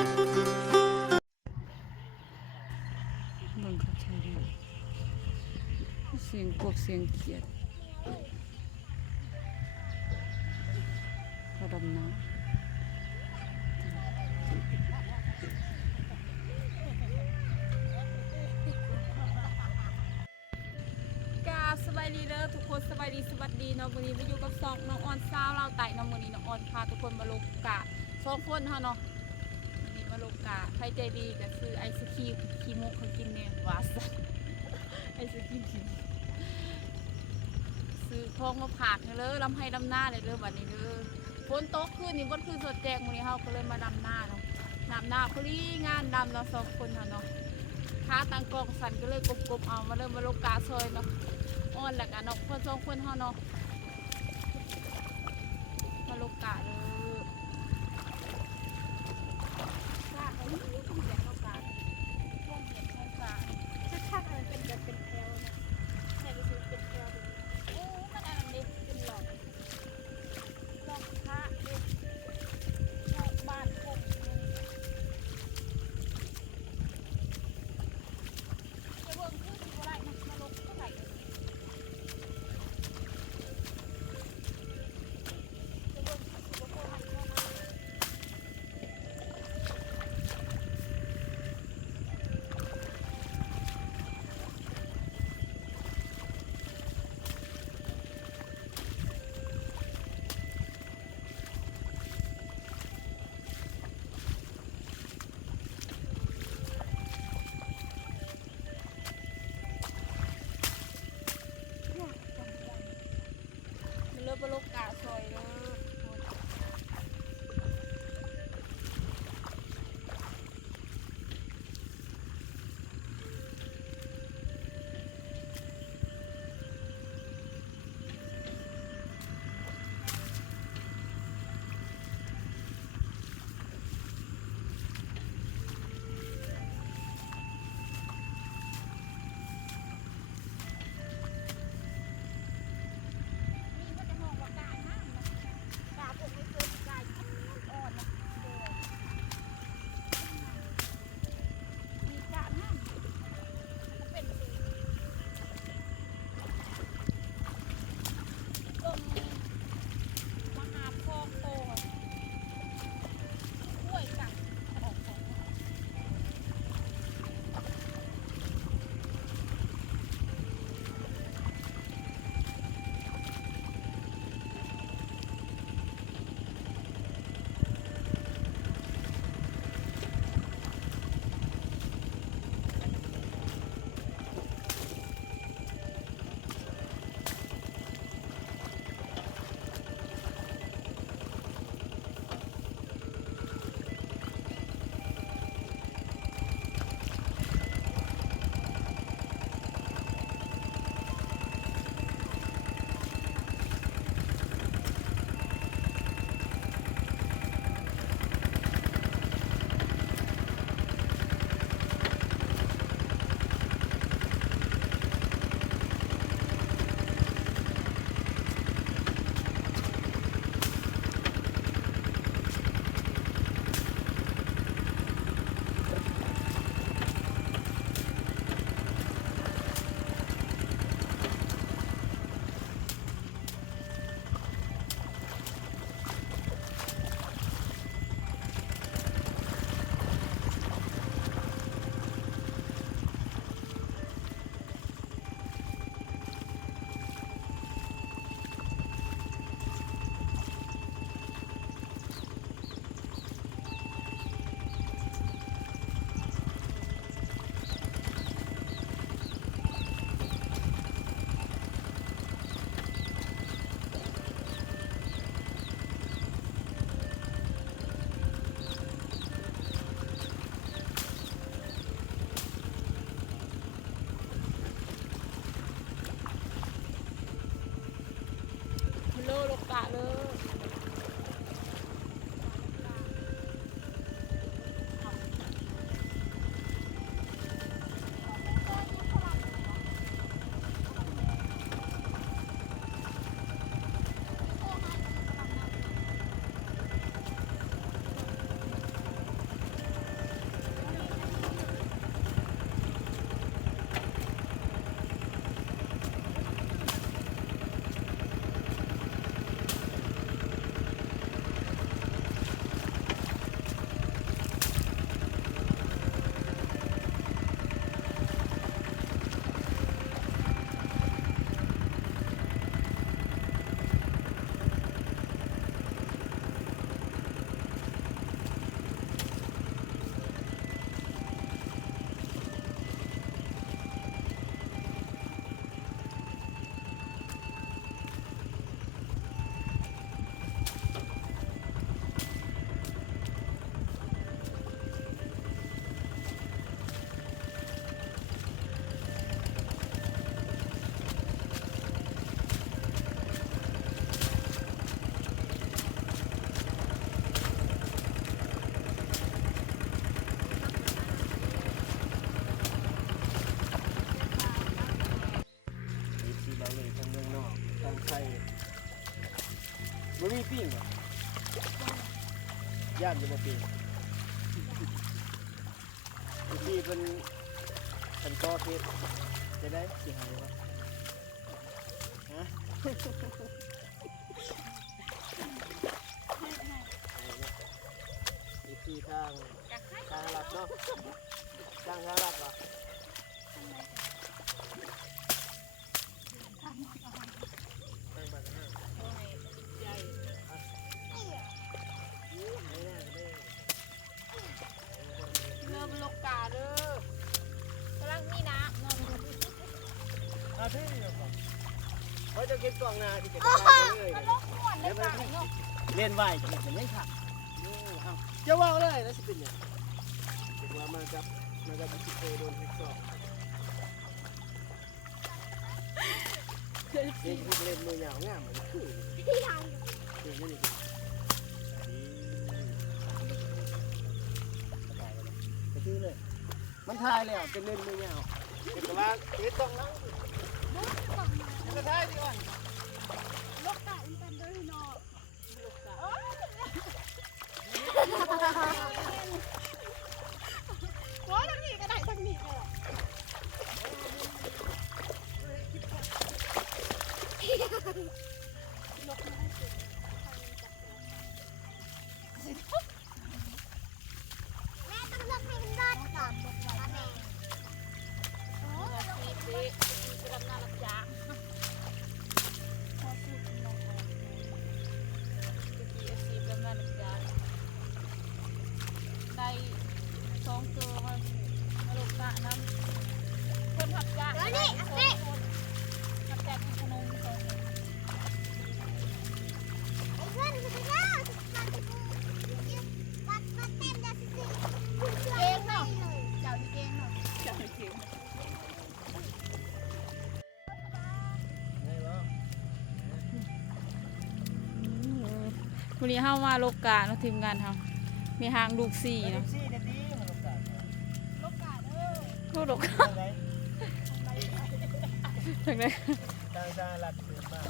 เบิ่งเขาใช้ดีเสียงกบเสียงเขียดเขาดำน้ำสบายดีเด้อทุกคนสบายดีสวัสดีเนาะวันนี้มาอยู่กับซองน้องออนซาวเราไต่เนาะวันนี้น้องออนพาทุกคนมาลงกะ2 คนเฮาเนาะวันนี้มาลงกะใครใจดีก็คือไอศครีมขี้มุกเขากินเนี่ยวาสันไอศครีมขี้ซื้อของมาผักเลยลำให้ลำหน้าเลยเด้อวันนี้เด้อฝนตกขึ้นนี่บ่คือสดแจงวันนี้เฮาก็เลยมาดำหน้าเนาะดำหน้าพอดีงานดำเรา2 คนเนาะขาตังกองสั่นก็เลยกบๆเอามาเริ่มมาลงกะซอยเนาะอ่อนแล้วกันเนาะคน2 คนเฮาเนาะมาลงกะเลยกะเขาอยู่ที่เสียงเขากะพวกเห็นเขากะชัดๆมันเป็นแบบเป็นแถวนะไหนก็คือเป็นแถวแบบโอ้มันอันนี้เป็นหลอกพระเด็กหอกบ้านคงจะเบิ่งคือสิบ่ได้นะมาลงเท่าไหร่ ปิ้งบ่ย่านอยู่บ่ปิ้งที่เป็นก่อเทศจะได้สิหายวะฮะอีกที่ทางลัดเนาะทางลัดวะทางบ้านห้างใหญ่เริ่มโลกาเด้อกำลังมีน้ำเนาะ ที่เขาจะเก็บกล่องนาที่จะ มัน ได้เลย ลกม่วนได้ป่ะเนาะ เล่นไหวจะเป็นยังค่ะจะว่าเลยแล้วสิเป็นยังเป็นว่ามันจะสิเคยโดนทิกซอกเล่นพวกเล่นมือยาวง่ามมันคือนี่นี่ไปซื้อเลยมันทายเลยอ่ะเป็นเล่นมือยาวเป็นว่าเก็บกล่องนั่งจะทายดีกว่า โลกาอินกันเด้อเนาะโอ้ยทางนี้ก็ได้ทางนี้เลยลกไม่ได้เก่งทางนี้จับแม่ต้องลกให้มันรอดก่อนแม่โอ้ยลกให้มันรอดกำลังน่ารักจ้าพอพูดลงไปจะกำลังน่ารักจ้าได้2ตัวมาลกกะน้ำคนทับกะทับแต่ขนม2ตัวเก่งเนาะเจ้าเก่งเนาะเจ้าเก่งวันนี้เฮามาโลกาเนาะทีมงานเฮามีหางลูกสี่เนาะโลกาเด้อโลกาทางไหน ทางลัดเกิดมา